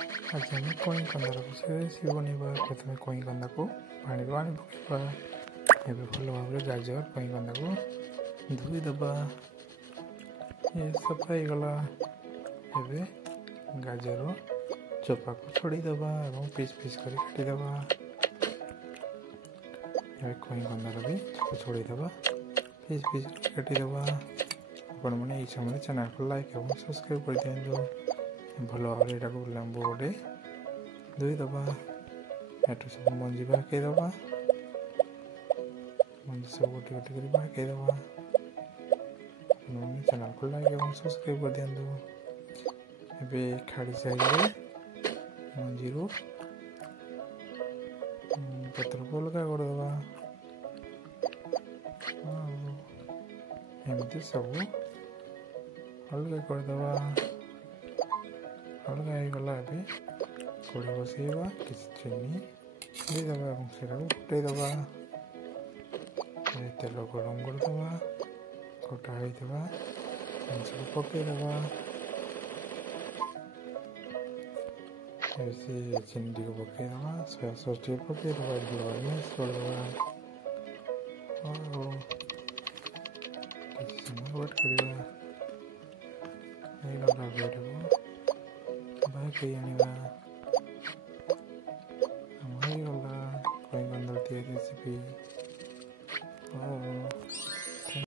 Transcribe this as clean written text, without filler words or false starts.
आज आम कई कंदार रेसिपी बनवा प्रथम कई कंदा को पानी आनी पकड़ा एवं भल भाव गाजर कई कंदा को धोईदबा ये सफा गला गाजर चोपा को छड़ीदबा और पीस पीस कर काटिदबा कई कंदार भी चोपा छड़ीदबा पीस पीस काटिदबा आपण मैंने ये समय चैनल को लाइक और सब्सक्राइब कर दिखाँ भल भाव लेंबू गोटे धोईदबा एटू सब मंजी बाहकईदबा मंजी सब गोटे गोटे कर बाहकईदबा चैनल को लाइक और सब्सक्राइब कर दिखाँ ए खाड़ी साइड मंजी पत्र को अलग करदबा एमती सब अलग करदबा अलग होगला कड़े बसैबा किसी चीनी देदबा और फुटईदबा तेल गरम करदबा कटा होता सब पकईदबा चीनी टी पकईदबा सोया सॉस टी पकईदबा मिक्स करदबा किसी समय वेट करवा बाहकई आनिबा गला कई कंदा रेसिपी